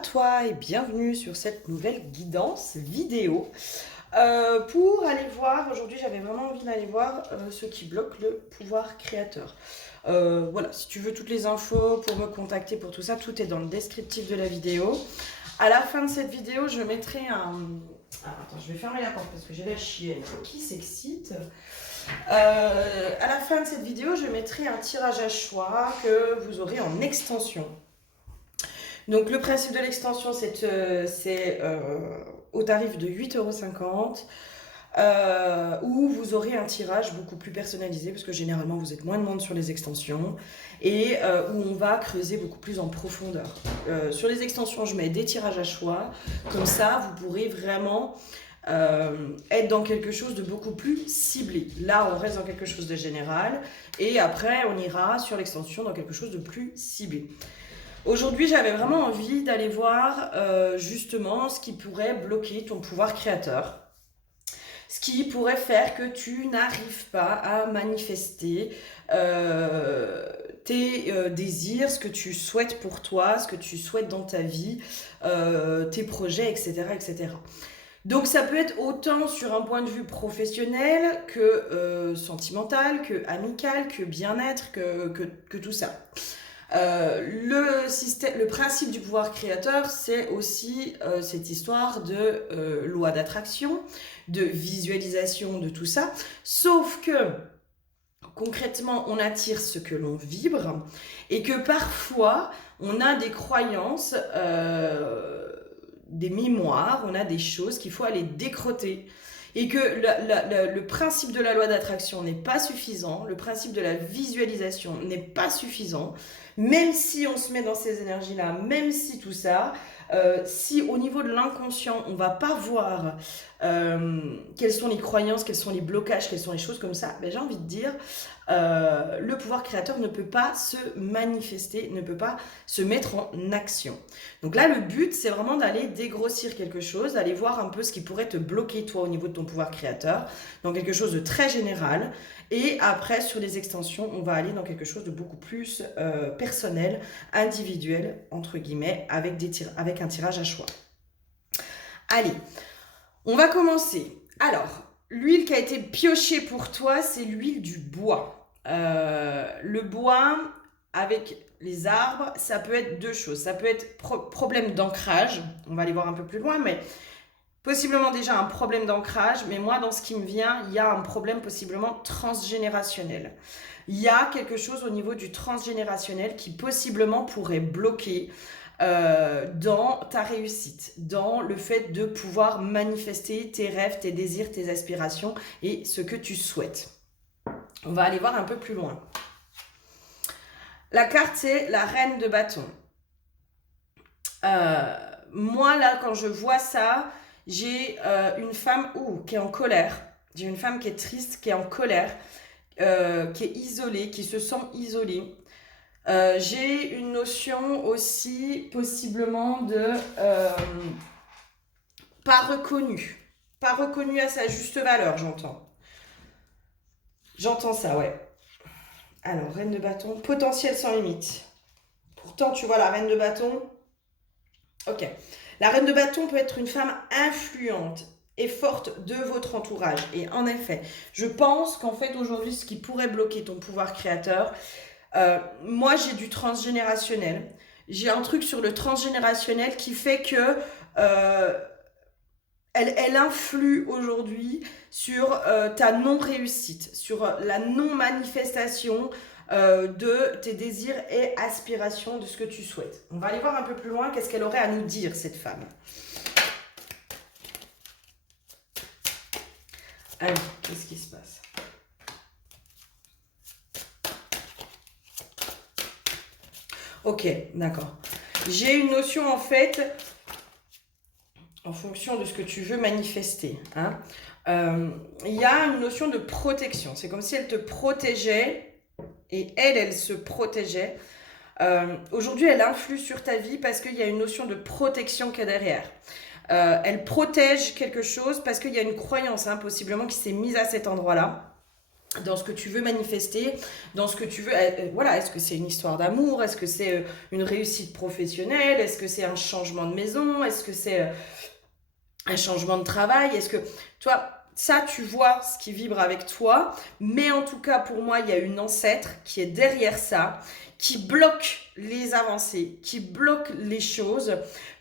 toi et bienvenue sur cette nouvelle guidance vidéo. Pour aller voir, aujourd'hui j'avais vraiment envie d'aller voir ce qui bloque le pouvoir créateur. Voilà, si tu veux toutes les infos pour me contacter pour tout ça, tout est dans le descriptif de la vidéo. À la fin de cette vidéo, je mettrai un... Ah, attends, je vais fermer la porte parce que j'ai la chienne qui s'excite. À la fin de cette vidéo, je mettrai un tirage à choix que vous aurez en extension. Donc le principe de l'extension, c'est au tarif de 8,50 € où vous aurez un tirage beaucoup plus personnalisé parce que généralement vous êtes moins de monde sur les extensions et où on va creuser beaucoup plus en profondeur. Sur les extensions, je mets des tirages à choix, comme ça vous pourrez vraiment être dans quelque chose de beaucoup plus ciblé. Là, on reste dans quelque chose de général et après on ira sur l'extension dans quelque chose de plus ciblé. Aujourd'hui, j'avais vraiment envie d'aller voir justement ce qui pourrait bloquer ton pouvoir créateur. Ce qui pourrait faire que tu n'arrives pas à manifester tes désirs, ce que tu souhaites pour toi, ce que tu souhaites dans ta vie, tes projets, etc., etc. Donc ça peut être autant sur un point de vue professionnel que sentimental, que amical, que bien-être, que tout ça. Le principe du pouvoir créateur, c'est aussi cette histoire de loi d'attraction, de visualisation, de tout ça. Sauf que concrètement, on attire ce que l'on vibre et que parfois, on a des croyances, des mémoires, on a des choses qu'il faut aller décroter. Et que le principe de la loi d'attraction n'est pas suffisant, le principe de la visualisation n'est pas suffisant, même si on se met dans ces énergies-là, même si tout ça, si au niveau de l'inconscient, on ne va pas voir quelles sont les croyances, quels sont les blocages, quelles sont les choses comme ça, ben, j'ai envie de dire, le pouvoir créateur ne peut pas se manifester, ne peut pas se mettre en action. Donc là, le but, c'est vraiment d'aller dégrossir quelque chose, d'aller voir un peu ce qui pourrait te bloquer, toi, au niveau de ton pouvoir créateur, dans quelque chose de très général. Et après, sur les extensions, on va aller dans quelque chose de beaucoup plus personnel, individuel, entre guillemets, avec un tirage à choix. Allez, on va commencer. Alors, l'huile qui a été piochée pour toi, c'est l'huile du bois. Le bois, avec les arbres, ça peut être deux choses. Ça peut être problème d'ancrage. On va aller voir un peu plus loin, mais possiblement déjà un problème d'ancrage. Mais moi, dans ce qui me vient, il y a un problème possiblement transgénérationnel. Il y a quelque chose au niveau du transgénérationnel qui possiblement pourrait bloquer dans ta réussite, dans le fait de pouvoir manifester tes rêves, tes désirs, tes aspirations et ce que tu souhaites. On va aller voir un peu plus loin. La carte, c'est la reine de bâton. Moi, là, quand je vois ça, j'ai une femme qui est en colère. J'ai une femme qui est triste, qui est en colère, qui est isolée, qui se sent isolée. J'ai une notion aussi possiblement de pas reconnue à sa juste valeur, j'entends. J'entends ça, ouais. Alors, reine de bâton, potentiel sans limite. Pourtant, tu vois, la reine de bâton, ok. La reine de bâton peut être une femme influente et forte de votre entourage. Et en effet, je pense qu'en fait, aujourd'hui, ce qui pourrait bloquer ton pouvoir créateur, moi, j'ai du transgénérationnel. J'ai un truc sur le transgénérationnel qui fait que elle influe aujourd'hui sur ta non-réussite, sur la non-manifestation de tes désirs et aspirations de ce que tu souhaites. On va aller voir un peu plus loin qu'est-ce qu'elle aurait à nous dire, cette femme. Alors, qu'est-ce qui se passe ? Ok, d'accord. J'ai une notion en fait, en fonction de ce que tu veux manifester. Il y a une notion de protection. C'est comme si elle te protégeait et elle se protégeait. Aujourd'hui, elle influe sur ta vie parce qu'il y a une notion de protection qui est derrière. Elle protège quelque chose parce qu'il y a une croyance, possiblement, qui s'est mise à cet endroit-là. dans ce que tu veux manifester, dans ce que tu veux. Voilà, est-ce que c'est une histoire d'amour? Est-ce que c'est une réussite professionnelle? Est-ce que c'est un changement de maison? Est-ce que c'est un changement de travail? Est-ce que, toi, ça, tu vois ce qui vibre avec toi. Mais en tout cas, pour moi, il y a une ancêtre qui est derrière ça, qui bloque les avancées, qui bloque les choses.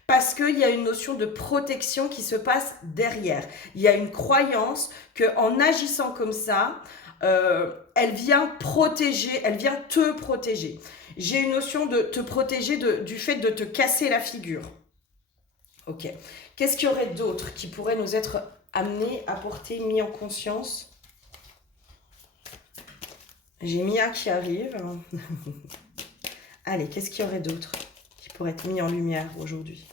Parce qu'il y a une notion de protection qui se passe derrière. Il y a une croyance qu'en agissant comme ça, elle vient protéger, elle vient te protéger. J'ai une notion de te protéger du fait de te casser la figure. Ok. Qu'est-ce qu'il y aurait d'autre qui pourrait nous être amené, apporté, mis en conscience? J'ai Mia qui arrive. Allez, qu'est-ce qu'il y aurait d'autre qui pourrait être mis en lumière aujourd'hui?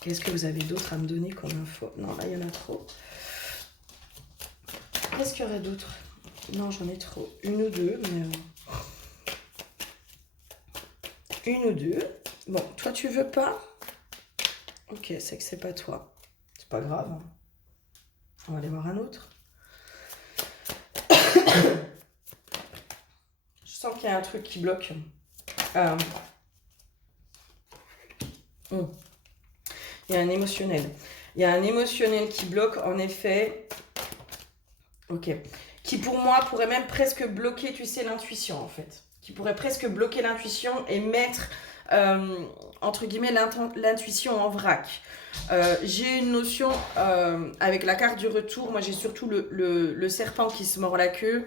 Qu'est-ce que vous avez d'autre à me donner comme info? Non, là, il y en a trop. Qu'est-ce qu'il y aurait d'autre? Non, j'en ai trop. Une ou deux, mais... Une ou deux. Bon, toi, tu veux pas? Ok, c'est que c'est pas toi. C'est pas grave. Hein. On va aller voir un autre. Je sens qu'il y a un truc qui bloque. Il y a un émotionnel. Il y a un émotionnel qui bloque, en effet. Ok. Qui, pour moi, pourrait même presque bloquer, tu sais, l'intuition, en fait. Qui pourrait presque bloquer l'intuition et mettre, entre guillemets, l'intuition en vrac. J'ai une notion, avec la carte du retour, moi j'ai surtout le serpent qui se mord la queue.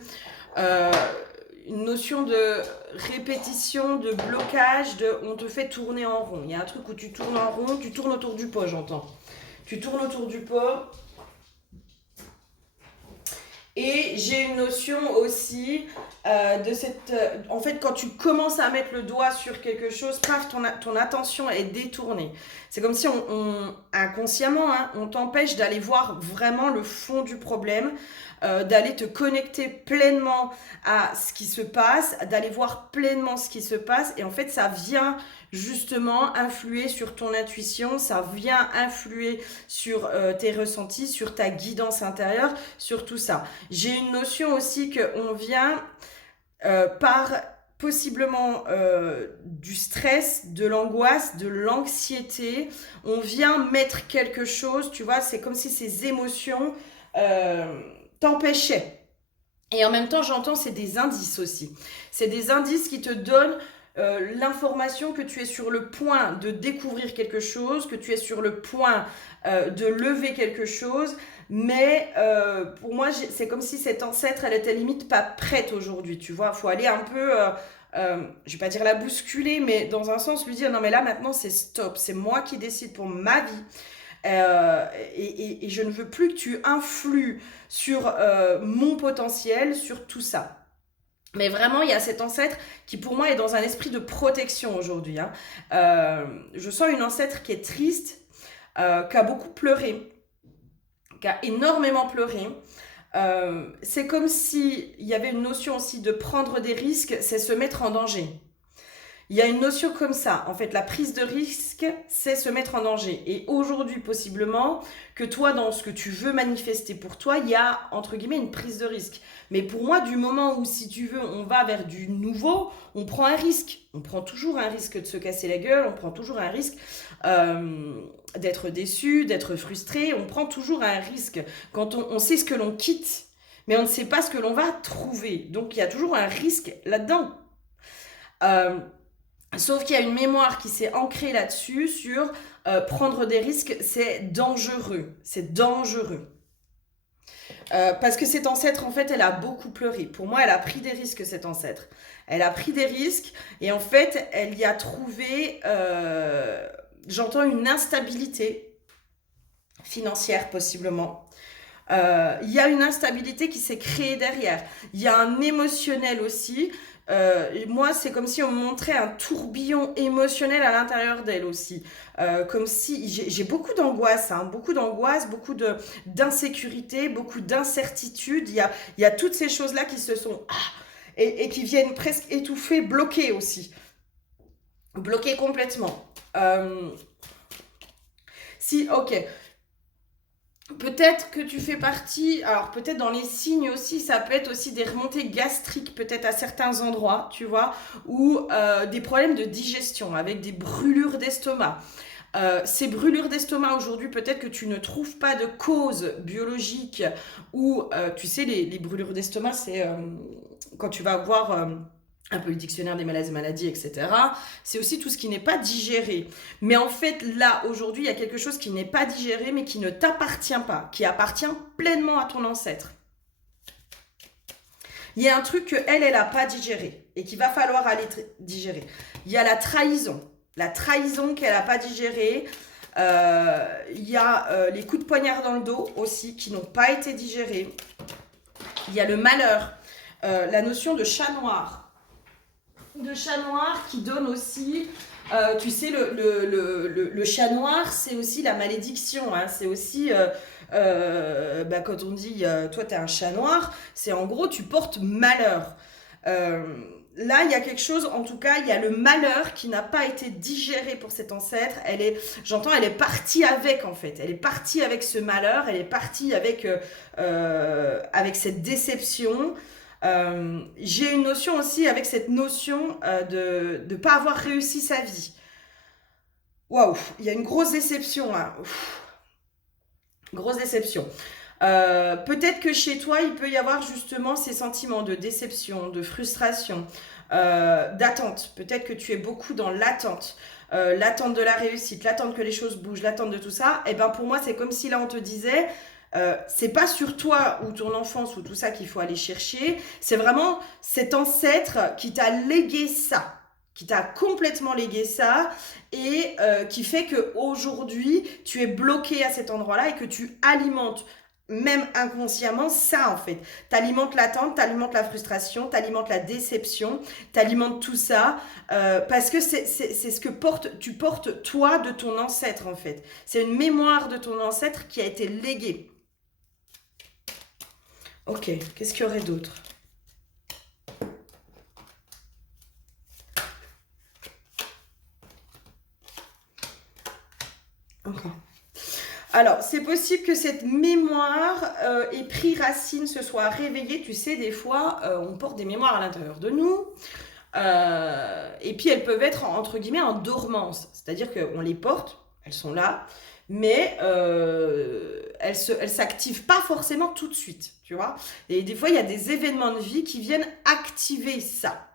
Une notion de répétition, de blocage, on te fait tourner en rond. Il y a un truc où tu tournes en rond, tu tournes autour du pot, j'entends. Tu tournes autour du pot. Et j'ai une notion aussi de cette... en fait, quand tu commences à mettre le doigt sur quelque chose, paf, ton attention est détournée. C'est comme si inconsciemment, hein, on t'empêche d'aller voir vraiment le fond du problème, d'aller te connecter pleinement à ce qui se passe, d'aller voir pleinement ce qui se passe. Et en fait, ça vient justement influer sur ton intuition, ça vient influer sur tes ressentis, sur ta guidance intérieure, sur tout ça. J'ai une notion aussi qu'on vient par possiblement du stress, de l'angoisse, de l'anxiété, on vient mettre quelque chose, tu vois, c'est comme si ces émotions t'empêchaient. Et en même temps, j'entends, c'est des indices aussi. C'est des indices qui te donnent l'information que tu es sur le point de découvrir quelque chose, que tu es sur le point de lever quelque chose, mais pour moi, c'est comme si cette ancêtre, elle était limite pas prête aujourd'hui, tu vois. Il faut aller un peu, je vais pas dire la bousculer, mais dans un sens lui dire, non mais là maintenant c'est stop, c'est moi qui décide pour ma vie. Et je ne veux plus que tu influes sur mon potentiel, sur tout ça. Mais vraiment, il y a cet ancêtre qui, pour moi, est dans un esprit de protection aujourd'hui. Hein. Je sens une ancêtre qui est triste, qui a beaucoup pleuré, qui a énormément pleuré. C'est comme s'il y avait une notion aussi de prendre des risques, c'est se mettre en danger. Il y a une notion comme ça. En fait, la prise de risque, c'est se mettre en danger. Et aujourd'hui, possiblement, que toi, dans ce que tu veux manifester pour toi, il y a, entre guillemets, une prise de risque. Mais pour moi, du moment où, si tu veux, on va vers du nouveau, on prend un risque. On prend toujours un risque de se casser la gueule, on prend toujours un risque d'être déçu, d'être frustré. On prend toujours un risque quand on sait ce que l'on quitte, mais on ne sait pas ce que l'on va trouver. Donc, il y a toujours un risque là-dedans. Sauf qu'il y a une mémoire qui s'est ancrée là-dessus sur prendre des risques, c'est dangereux. C'est dangereux. Parce que cette ancêtre, en fait, elle a beaucoup pleuré. Pour moi, elle a pris des risques, cette ancêtre. Elle a pris des risques et en fait, elle y a trouvé, j'entends, une instabilité financière, possiblement. Il y a une instabilité qui s'est créée derrière. Il y a un émotionnel aussi. Moi, c'est comme si on me montrait un tourbillon émotionnel à l'intérieur d'elle aussi. Comme si j'ai beaucoup d'angoisse, hein, beaucoup d'insécurité, beaucoup d'incertitude. Il y a toutes ces choses-là qui se sont... et qui viennent presque étouffer, bloquer aussi. Bloquer complètement. Ok. Peut-être que tu fais partie, alors peut-être dans les signes aussi, ça peut être aussi des remontées gastriques, peut-être à certains endroits, tu vois, ou des problèmes de digestion avec des brûlures d'estomac. Ces brûlures d'estomac aujourd'hui, peut-être que tu ne trouves pas de cause biologique ou, tu sais, les brûlures d'estomac, c'est quand tu vas voir un peu le dictionnaire des maladies, etc. C'est aussi tout ce qui n'est pas digéré. Mais en fait, là, aujourd'hui, il y a quelque chose qui n'est pas digéré, mais qui ne t'appartient pas, qui appartient pleinement à ton ancêtre. Il y a un truc que elle n'a pas digéré et qu'il va falloir aller digérer. Il y a la trahison. La trahison qu'elle n'a pas digérée. Il y a les coups de poignard dans le dos aussi qui n'ont pas été digérés. Il y a le malheur. La notion de chat noir. De chat noir qui donne aussi... tu sais, le chat noir, c'est aussi la malédiction. Hein. C'est aussi... quand on dit toi t'es un chat noir, c'est en gros tu portes malheur. Là il y a quelque chose, en tout cas il y a le malheur qui n'a pas été digéré pour cet ancêtre. Elle est partie avec, en fait, elle est partie avec ce malheur, elle est partie avec cette déception. J'ai une notion aussi avec cette notion de ne pas avoir réussi sa vie. Waouh, il y a une grosse déception, hein. Grosse déception. Peut-être que chez toi, il peut y avoir justement ces sentiments de déception, de frustration, d'attente. Peut-être que tu es beaucoup dans l'attente. L'attente de la réussite, l'attente que les choses bougent, l'attente de tout ça. Et ben pour moi, c'est comme si là, on te disait, c'est pas sur toi ou ton enfance ou tout ça qu'il faut aller chercher. C'est vraiment cet ancêtre qui t'a légué ça, qui t'a complètement légué ça et qui fait qu'aujourd'hui, tu es bloqué à cet endroit-là et que tu alimentes même inconsciemment ça, en fait. T'alimentes l'attente, t'alimentes la frustration, t'alimentes la déception, t'alimentes tout ça parce que c'est ce que tu portes toi de ton ancêtre, en fait. C'est une mémoire de ton ancêtre qui a été léguée. Ok, qu'est-ce qu'il y aurait d'autre? Encore. Alors, c'est possible que cette mémoire ait pris racine, se soit réveillée. Tu sais, des fois, on porte des mémoires à l'intérieur de nous. Et puis, elles peuvent être, entre guillemets, en dormance. C'est-à-dire qu'on les porte, elles sont là, mais elles s'activent pas forcément tout de suite, tu vois. Et des fois, il y a des événements de vie qui viennent activer ça.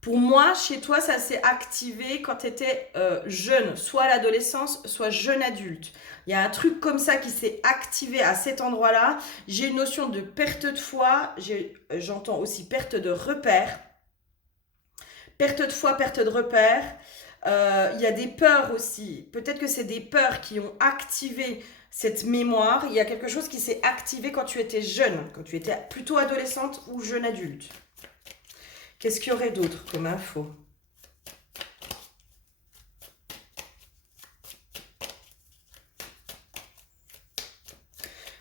Pour moi, chez toi, ça s'est activé quand tu étais jeune, soit à l'adolescence, soit jeune adulte. Il y a un truc comme ça qui s'est activé à cet endroit-là. J'ai une notion de perte de foi, j'entends aussi perte de repère. Perte de foi, perte de repère. Il y a des peurs aussi. Peut-être que c'est des peurs qui ont activé cette mémoire. Il y a quelque chose qui s'est activé quand tu étais jeune, quand tu étais plutôt adolescente ou jeune adulte. Qu'est-ce qu'il y aurait d'autre comme info?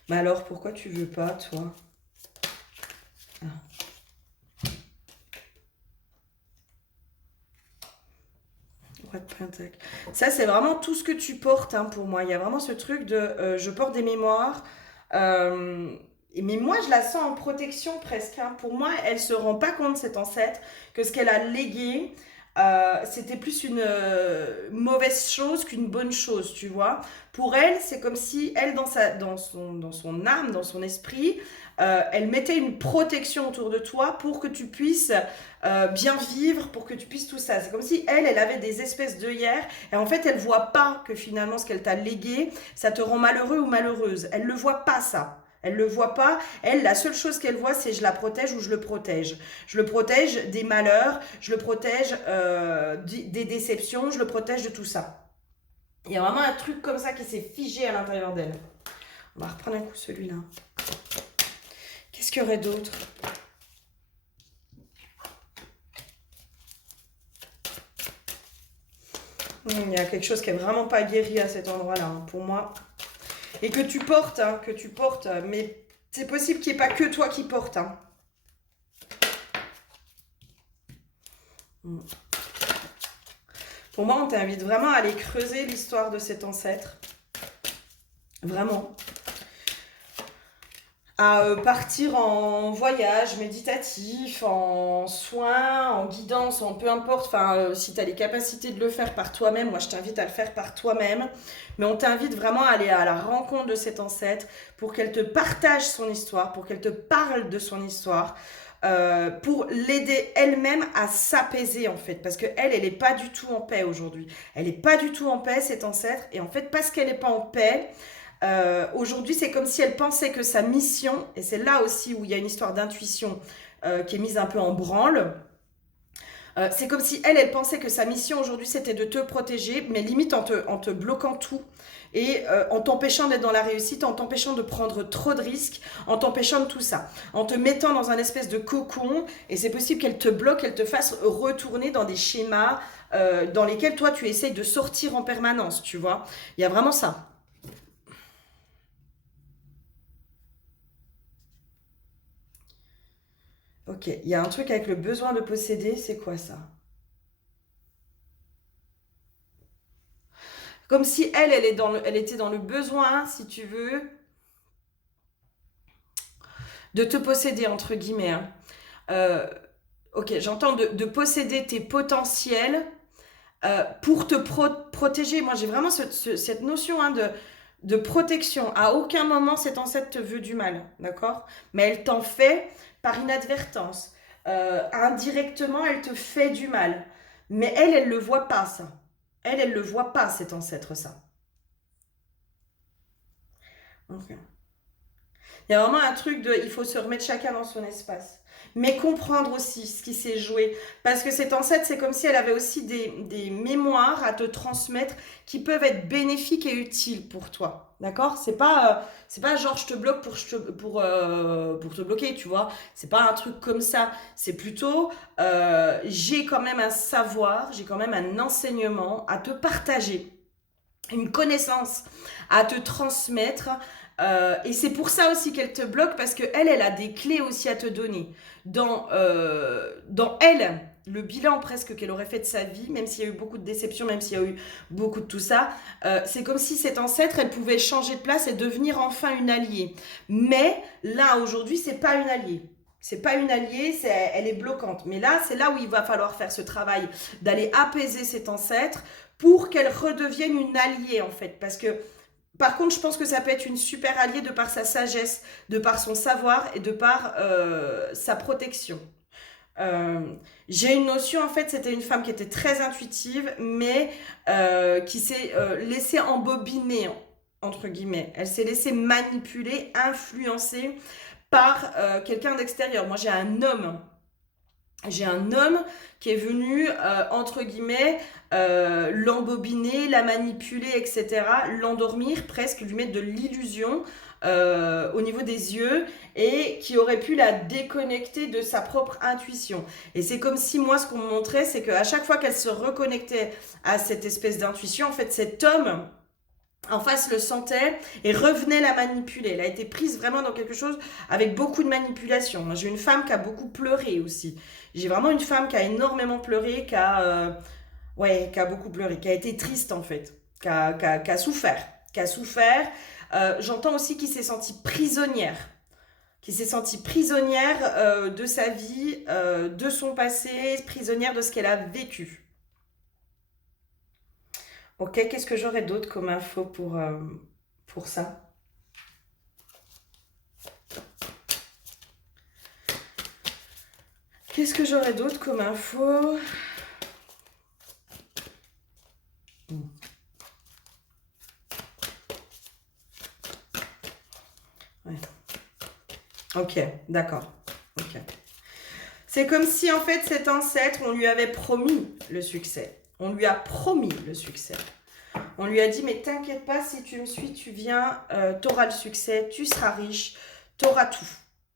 Mais alors, pourquoi tu veux pas, toi? Ah. Roi de Pentacle. Ça, c'est vraiment tout ce que tu portes, hein, pour moi. Il y a vraiment ce truc de je porte des mémoires. Mais moi, je la sens en protection presque, hein. Pour moi, elle se rend pas compte, cet ancêtre, que ce qu'elle a légué, c'était plus une mauvaise chose qu'une bonne chose, tu vois. Pour elle, c'est comme si elle, dans son âme, dans son esprit, elle mettait une protection autour de toi pour que tu puisses bien vivre, pour que tu puisses tout ça. C'est comme si elle avait des espèces d'œillères et en fait, elle voit pas que finalement, ce qu'elle t'a légué, ça te rend malheureux ou malheureuse. Elle le voit pas, ça. Elle le voit pas. Elle, la seule chose qu'elle voit, c'est je la protège ou je le protège. Je le protège des malheurs, je le protège des déceptions, je le protège de tout ça. Il y a vraiment un truc comme ça qui s'est figé à l'intérieur d'elle. On va reprendre un coup celui-là. Qu'est-ce qu'il y aurait d'autre? Il y a quelque chose qui est vraiment pas guéri à cet endroit-là, hein, pour moi. Et que tu portes, hein, mais c'est possible qu'il n'y ait pas que toi qui portes. Hein. Pour moi, on t'invite vraiment à aller creuser l'histoire de cet ancêtre. vraiment. À partir en voyage méditatif, en soins, en guidance, en peu importe, enfin, si tu as les capacités de le faire par toi-même, moi je t'invite à le faire par toi-même, mais on t'invite vraiment à aller à la rencontre de cette ancêtre pour qu'elle te partage son histoire, pour qu'elle te parle de son histoire, pour l'aider elle-même à s'apaiser en fait, parce que elle n'est pas du tout en paix aujourd'hui. Elle n'est pas du tout en paix, cette ancêtre, et en fait, parce qu'elle n'est pas en paix, aujourd'hui, c'est comme si elle pensait que sa mission, et c'est là aussi où il y a une histoire d'intuition qui est mise un peu en branle, c'est comme si elle pensait que sa mission aujourd'hui, c'était de te protéger, mais limite en te bloquant tout et en t'empêchant d'être dans la réussite, en t'empêchant de prendre trop de risques, en t'empêchant de tout ça, en te mettant dans un espèce de cocon, et c'est possible qu'elle te bloque, qu'elle te fasse retourner dans des schémas dans lesquels toi, tu essayes de sortir en permanence, tu vois. Il y a vraiment ça. Ok, il y a un truc avec le besoin de posséder, c'est quoi ça? Comme si elle était dans le besoin, si tu veux, de te posséder, entre guillemets, hein. Euh, ok, j'entends de posséder tes potentiels pour te protéger. Moi, j'ai vraiment cette notion hein, de protection. À aucun moment, cette ancêtre te veut du mal, d'accord? Mais elle t'en fait par inadvertance. Indirectement, elle te fait du mal. Mais elle le voit pas, ça. Elle le voit pas, cet ancêtre, ça. Ok. Il y a vraiment un truc de, il faut se remettre chacun dans son espace. Mais comprendre aussi ce qui s'est joué. Parce que cette ancêtre, c'est comme si elle avait aussi des mémoires à te transmettre qui peuvent être bénéfiques et utiles pour toi. D'accord? C'est pas genre je te bloque pour te bloquer, tu vois. C'est pas un truc comme ça. C'est plutôt j'ai quand même un savoir, j'ai quand même un enseignement à te partager, une connaissance à te transmettre. Et c'est pour ça aussi qu'elle te bloque, parce que elle a des clés aussi à te donner. Dans elle, le bilan presque qu'elle aurait fait de sa vie, même s'il y a eu beaucoup de déceptions, même s'il y a eu beaucoup de tout ça, c'est comme si cette ancêtre, elle pouvait changer de place et devenir enfin une alliée. Mais là, aujourd'hui, c'est pas une alliée. C'est pas une alliée, elle est bloquante. Mais là, c'est là où il va falloir faire ce travail d'aller apaiser cet ancêtre pour qu'elle redevienne une alliée en fait. Parce que par contre, je pense que ça peut être une super alliée de par sa sagesse, de par son savoir et de par sa protection. Euh, j'ai une notion, en fait, c'était une femme qui était très intuitive, mais qui s'est laissée embobiner, entre guillemets. Elle s'est laissée manipuler, influencer par quelqu'un d'extérieur. Moi, j'ai un homme qui est venu, entre guillemets, l'embobiner, la manipuler, etc., l'endormir presque, lui mettre de l'illusion au niveau des yeux et qui aurait pu la déconnecter de sa propre intuition. Et c'est comme si moi, ce qu'on me montrait, c'est qu'à chaque fois qu'elle se reconnectait à cette espèce d'intuition, en fait, cet homme en face le sentait et revenait la manipuler. Elle a été prise vraiment dans quelque chose avec beaucoup de manipulation. Moi, j'ai une femme qui a beaucoup pleuré aussi. J'ai vraiment une femme qui a énormément pleuré, ouais, qui a beaucoup pleuré, qui a été triste en fait, qui a souffert. Qui a souffert. J'entends aussi qu'il s'est sentie prisonnière. Qui s'est sentie prisonnière de sa vie, de son passé, prisonnière de ce qu'elle a vécu. Ok, qu'est-ce que j'aurais d'autre comme info pour ça? Qu'est-ce que j'aurais d'autre comme info? Ouais. Ok, d'accord. Ok. C'est comme si en fait cet ancêtre, on lui avait promis le succès. On lui a promis le succès. On lui a dit, mais t'inquiète pas, si tu me suis, tu viens, t'auras le succès, tu seras riche, t'auras tout.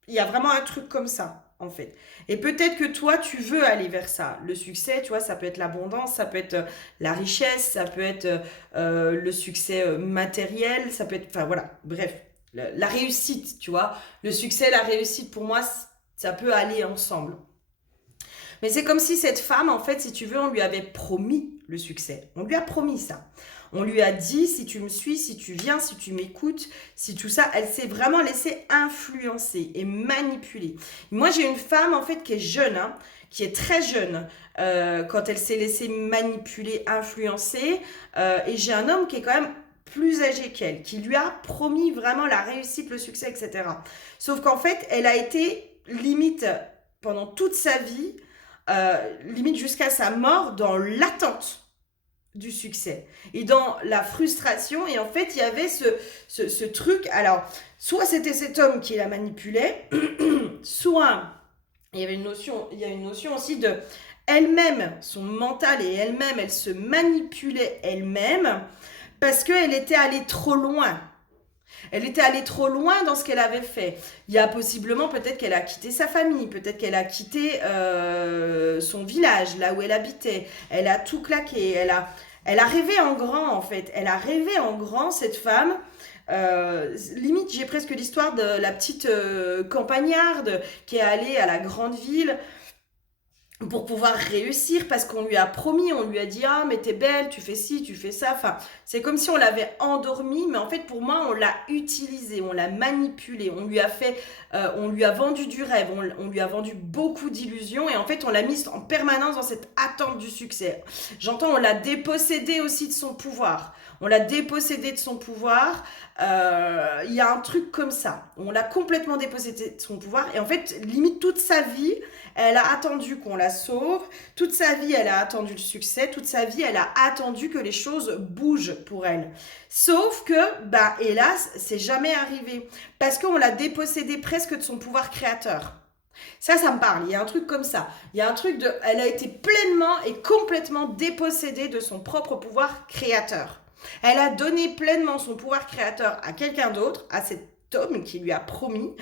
Il y a vraiment un truc comme ça, en fait. Et peut-être que toi, tu veux aller vers ça. Le succès, tu vois, ça peut être l'abondance, ça peut être la richesse, ça peut être le succès matériel, ça peut être, enfin voilà, bref, la réussite, tu vois. Le succès, la réussite, pour moi, ça peut aller ensemble. Mais c'est comme si cette femme, en fait, si tu veux, on lui avait promis le succès. On lui a promis ça. On lui a dit, si tu me suis, si tu viens, si tu m'écoutes, si tout ça, elle s'est vraiment laissée influencer et manipuler. Moi, j'ai une femme, en fait, qui est jeune, hein, qui est très jeune, quand elle s'est laissée manipuler, influencer. Et j'ai un homme qui est quand même plus âgé qu'elle, qui lui a promis vraiment la réussite, le succès, etc. Sauf qu'en fait, elle a été limite pendant toute sa vie, limite jusqu'à sa mort, dans l'attente du succès et dans la frustration. Et en fait, il y avait ce truc. Alors, soit c'était cet homme qui la manipulait, soit il y a une notion aussi de elle-même, son mental et elle-même, elle se manipulait elle-même parce qu'elle était allée trop loin. Elle était allée trop loin dans ce qu'elle avait fait. Il y a possiblement peut-être qu'elle a quitté sa famille, peut-être qu'elle a quitté son village, là où elle habitait. Elle a tout claqué. Elle a rêvé en grand, en fait. Elle a rêvé en grand, cette femme. Limite, j'ai presque l'histoire de la petite campagnarde qui est allée à la grande ville pour pouvoir réussir parce qu'on lui a promis, on lui a dit ah mais t'es belle, tu fais ci, tu fais ça, enfin c'est comme si on l'avait endormie, mais en fait pour moi on l'a utilisée, on l'a manipulée, on lui a vendu du rêve, on lui a vendu beaucoup d'illusions et en fait on l'a mise en permanence dans cette attente du succès. J'entends on l'a dépossédée aussi de son pouvoir. On l'a dépossédée de son pouvoir. Il y a un truc comme ça. On l'a complètement dépossédée de son pouvoir. Et en fait, limite toute sa vie, elle a attendu qu'on la sauve. Toute sa vie, elle a attendu le succès. Toute sa vie, elle a attendu que les choses bougent pour elle. Sauf que, bah, hélas, c'est jamais arrivé. Parce qu'on l'a dépossédée presque de son pouvoir créateur. Ça me parle. Il y a un truc comme ça. Il y a un truc de... Elle a été pleinement et complètement dépossédée de son propre pouvoir créateur. Elle a donné pleinement son pouvoir créateur à quelqu'un d'autre, à cet homme qui lui a promis,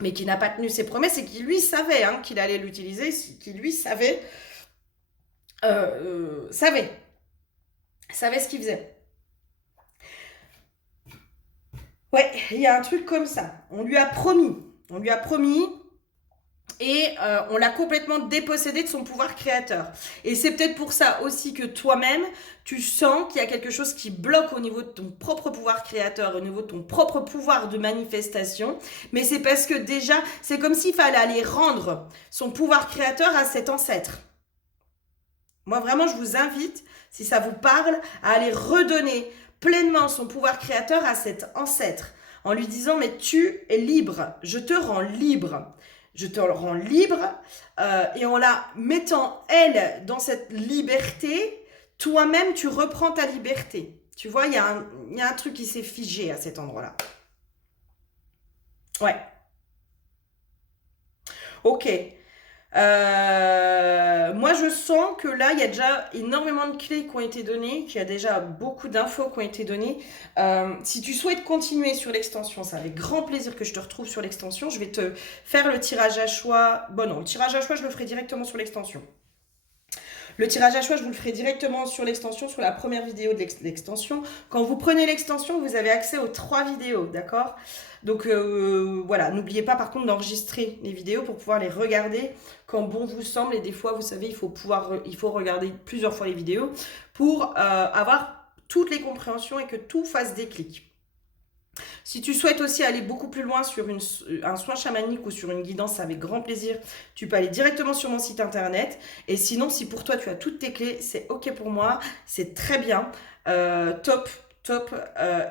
mais qui n'a pas tenu ses promesses et qui lui savait qu'il allait l'utiliser, qui lui savait ce qu'il faisait. Ouais, il y a un truc comme ça. On lui a promis. Et on l'a complètement dépossédé de son pouvoir créateur. Et c'est peut-être pour ça aussi que toi-même, tu sens qu'il y a quelque chose qui bloque au niveau de ton propre pouvoir créateur, au niveau de ton propre pouvoir de manifestation. Mais c'est parce que déjà, c'est comme s'il fallait aller rendre son pouvoir créateur à cet ancêtre. Moi, vraiment, je vous invite, si ça vous parle, à aller redonner pleinement son pouvoir créateur à cet ancêtre. En lui disant, mais tu es libre, je te rends libre. Je te rends libre et en la mettant, elle, dans cette liberté, toi-même, tu reprends ta liberté. Tu vois, il y a un truc qui s'est figé à cet endroit-là. Ouais. Ok. Moi, je sens que là, il y a déjà énormément de clés qui ont été données, qu'il y a déjà beaucoup d'infos qui ont été données. Si tu souhaites continuer sur l'extension, c'est avec grand plaisir que je te retrouve sur l'extension. Je vais te faire le tirage à choix. Bon, non, le tirage à choix, je le ferai directement sur l'extension. Le tirage à choix, je vous le ferai directement sur l'extension, sur la première vidéo de l'extension. Quand vous prenez l'extension, vous avez accès aux 3 vidéos, d'accord ? Donc voilà, n'oubliez pas par contre d'enregistrer les vidéos pour pouvoir les regarder quand bon vous semble. Et des fois, vous savez, il faut regarder plusieurs fois les vidéos pour avoir toutes les compréhensions et que tout fasse déclic. Si tu souhaites aussi aller beaucoup plus loin sur un soin chamanique ou sur une guidance, avec grand plaisir, tu peux aller directement sur mon site internet. Et sinon, si pour toi tu as toutes tes clés, c'est ok pour moi, c'est très bien, top.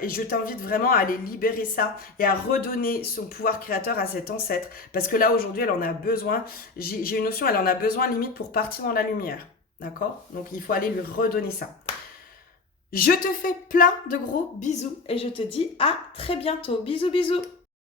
Et je t'invite vraiment à aller libérer ça et à redonner son pouvoir créateur à cet ancêtre. Parce que là, aujourd'hui, elle en a besoin. J'ai une notion, elle en a besoin limite pour partir dans la lumière. D'accord ? Donc, il faut aller lui redonner ça. Je te fais plein de gros bisous et je te dis à très bientôt. Bisous, bisous.